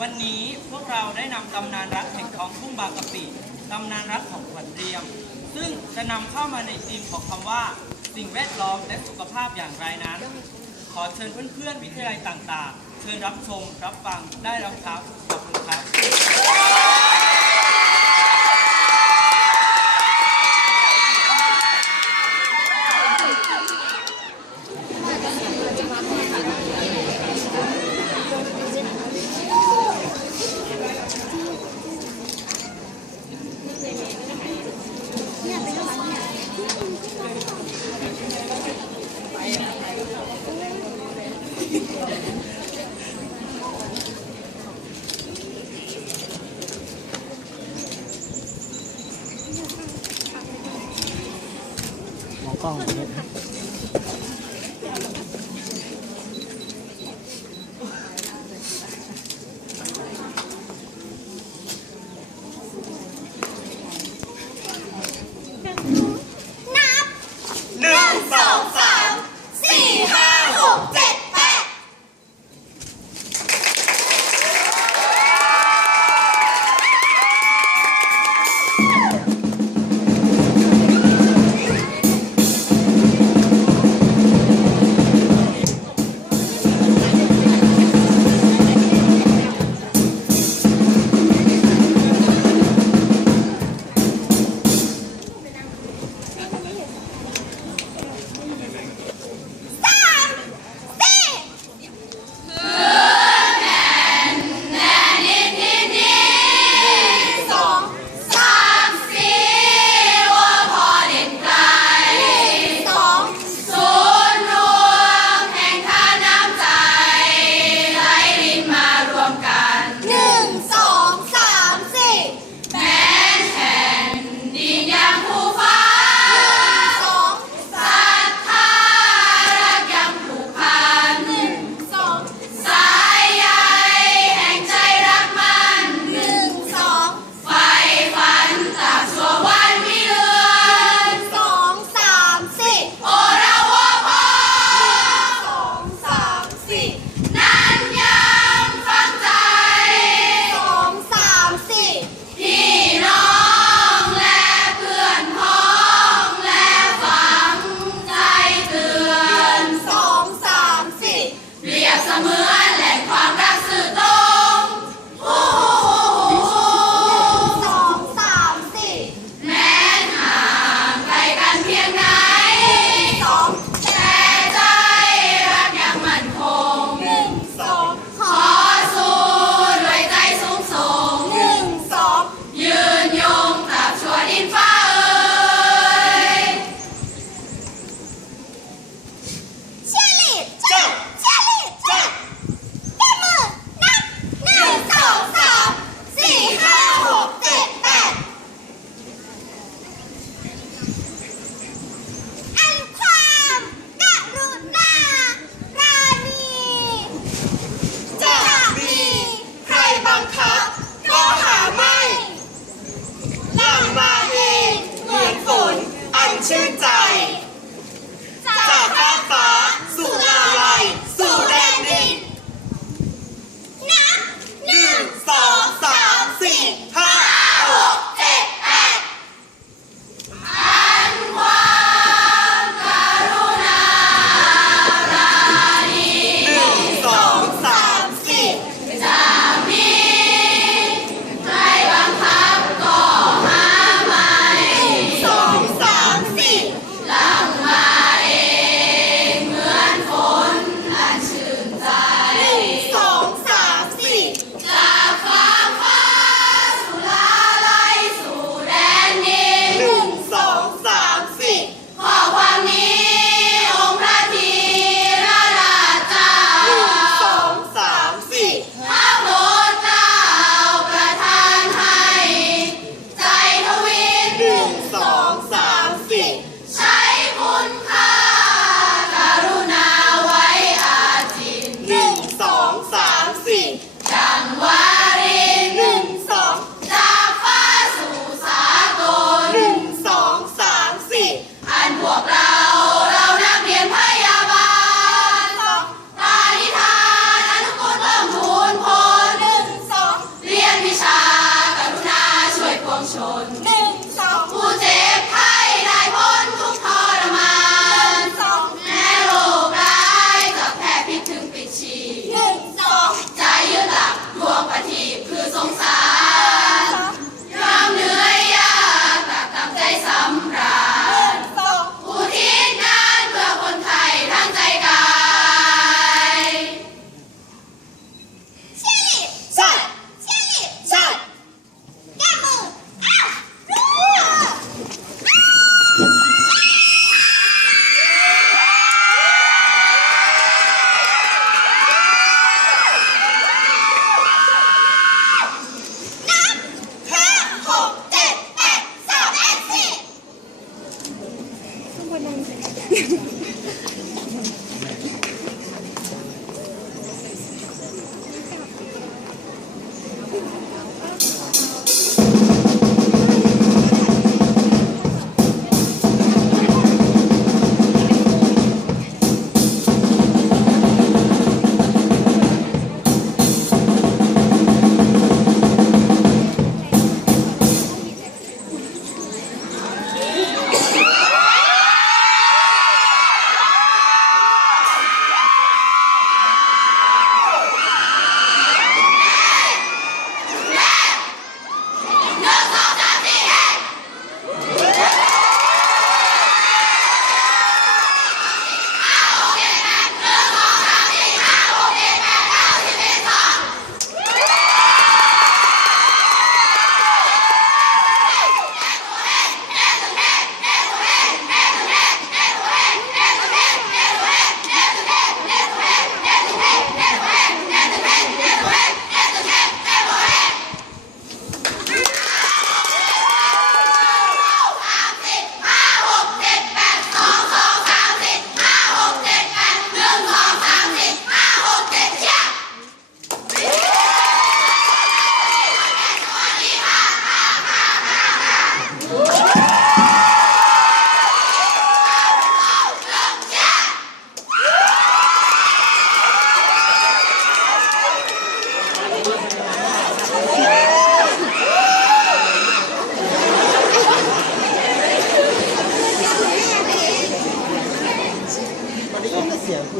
วันนี้พวกเราได้นำตำนานรักแห่งท้องทุ่งบางกะปิตำนานรักของขวัญเรียม ซึ่งจะนำเข้ามาในธีมของคำว่า สิ่งแวดล้อมและสุขภาพอย่างไรนั้น ขอเชิญเพื่อนๆวิทยาลัยต่างๆ เชิญรับชมรับฟังได้แล้วครับขอบคุณครับ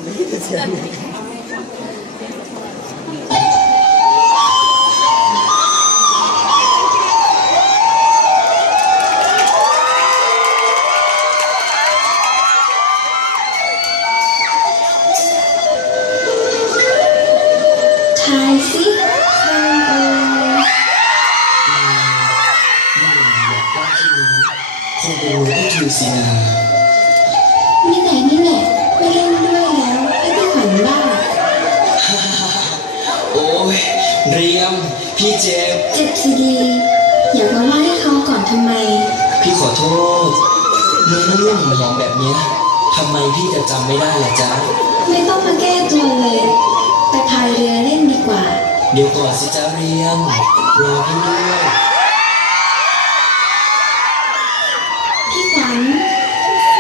ยิน ทำไมพี่จะจำไม่ได้ล่ะจ๊ะ ไม่ต้องมาแก้ตัวเลย ไปพายเรือเล่นดีกว่า เดี๋ยวก่อนสิจ้าเรียมรอพี่ด้วยพี่ขวัญ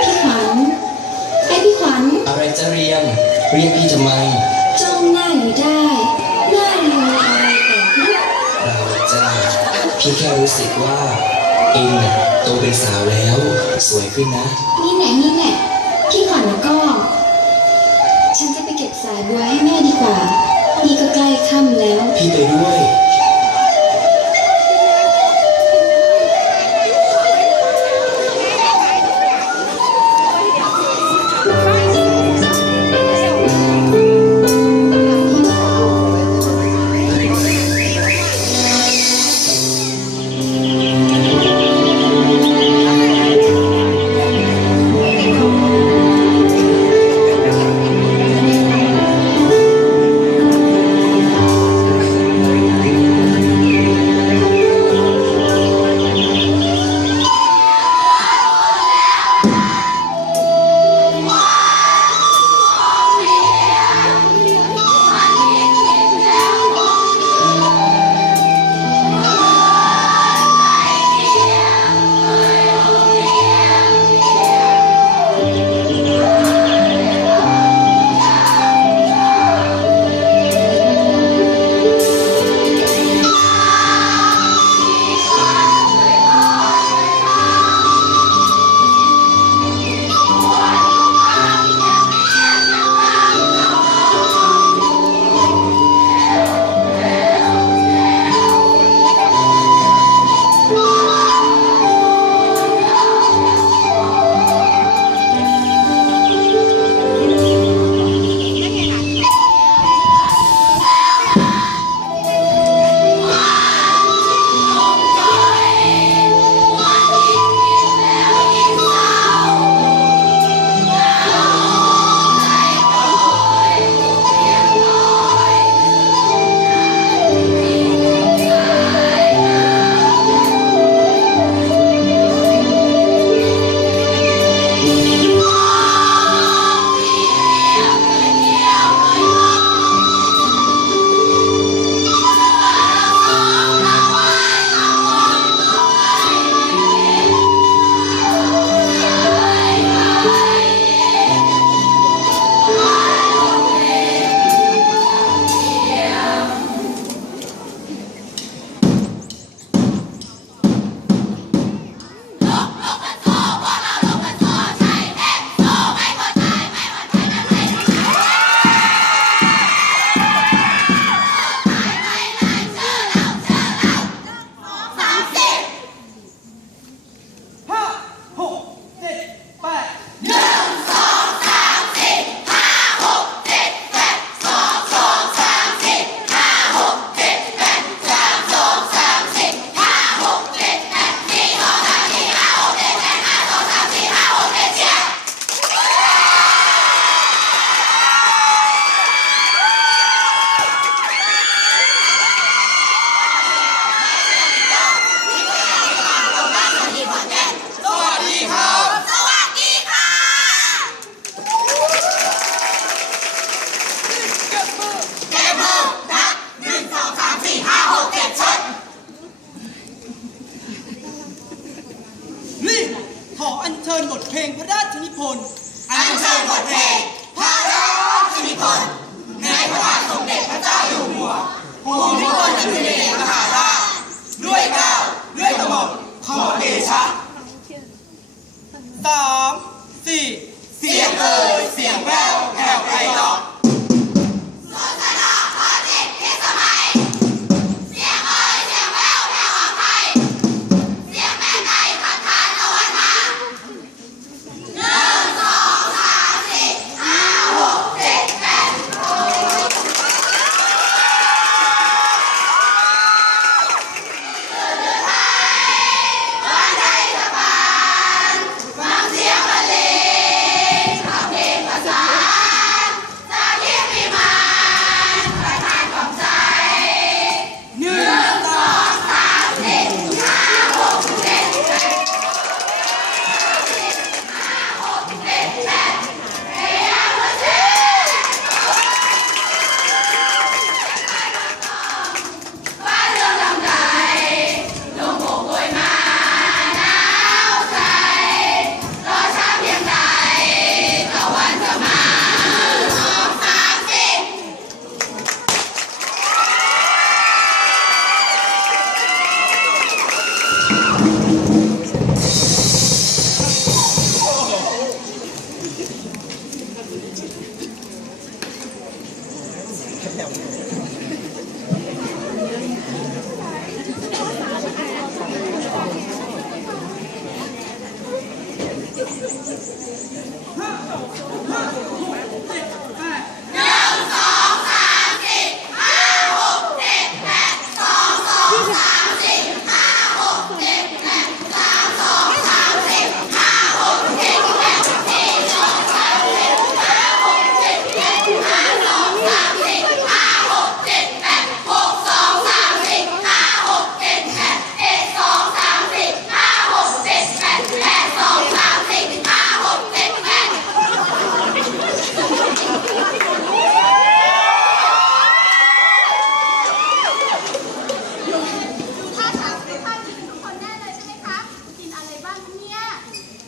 พี่ขวัญไอ้พี่ขวัญอะไรจ้าเรียม เรียกพี่ทำไมจ้องหน้าอยู่ได้ หน้าเรียนอะไรแต่ลูกเราจ้าพี่แค่รู้สึกว่า เองน่ะโตเป็นสาวแล้ว สวยขึ้นนะ นี่แหละนี่แหละ สายบัวให้แม่ดีกว่า นี่ก็ใกล้ค่ำแล้ว พี่ไปด้วย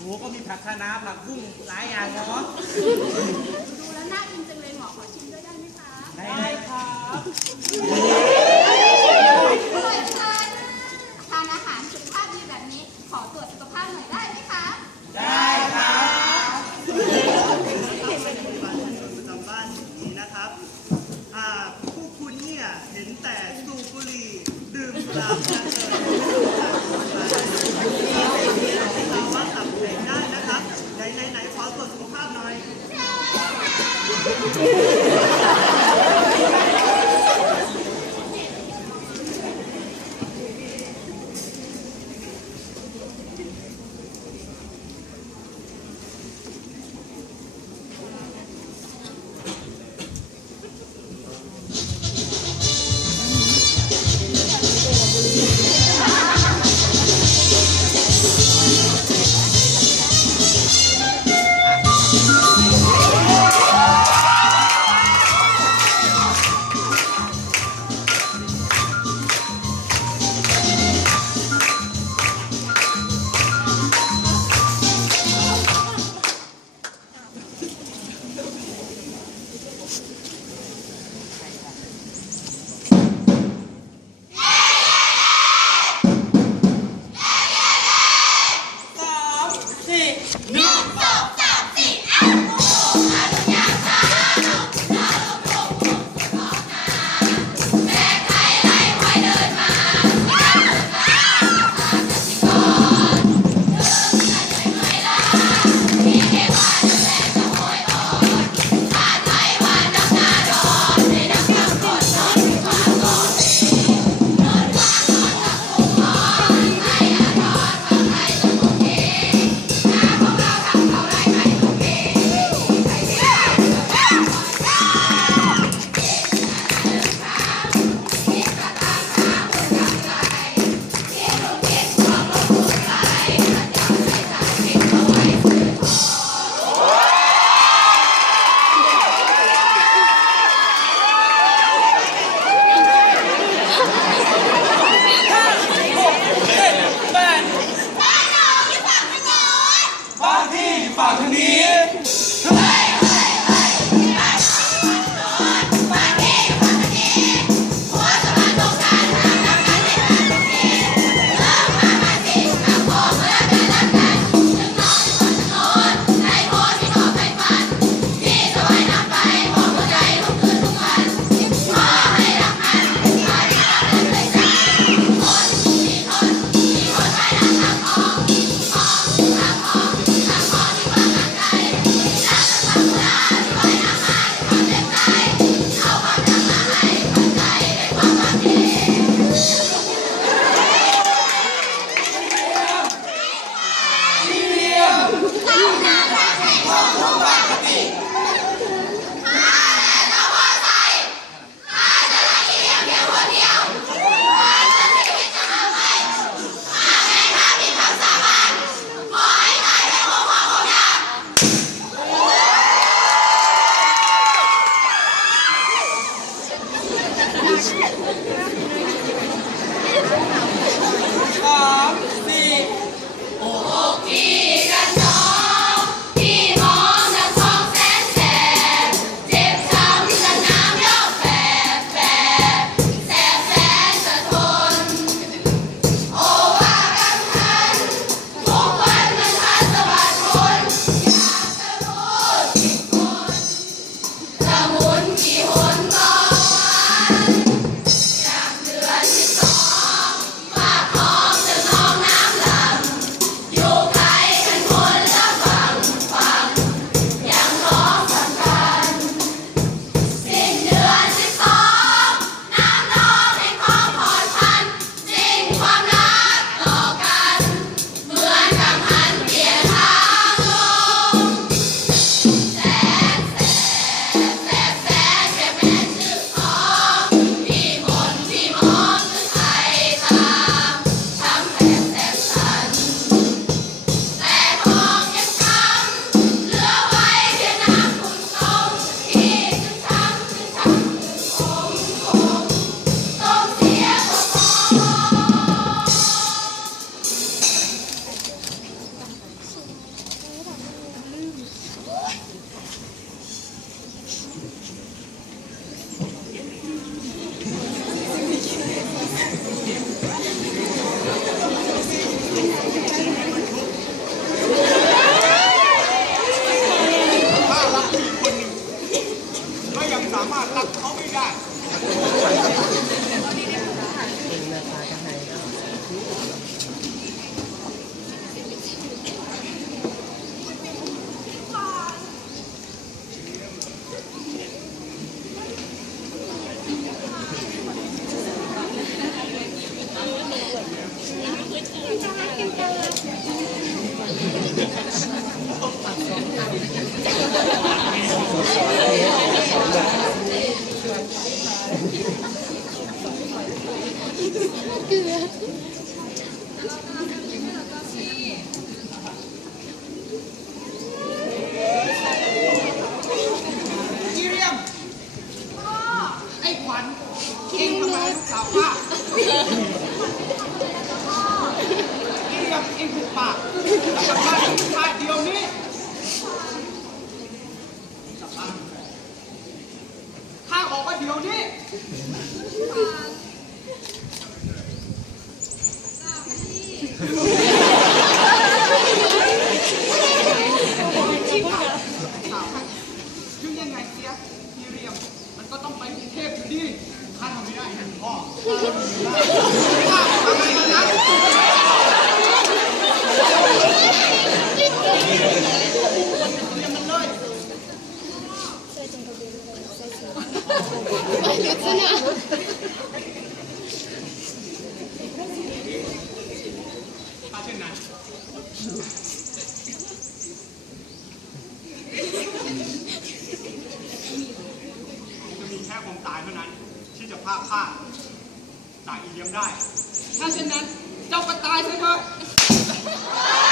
โหก็มีผักคะน้าผักบุ้งหลายอย่างเนาะดูแล้วน่ากินจังเลยหมอขอชิมด้วยได้ไหมคะ ได้ครับ Yes. Yes. จากอีเลียมได้ ถ้าเช่นนั้นเจ้าก็ตายซะเถอะ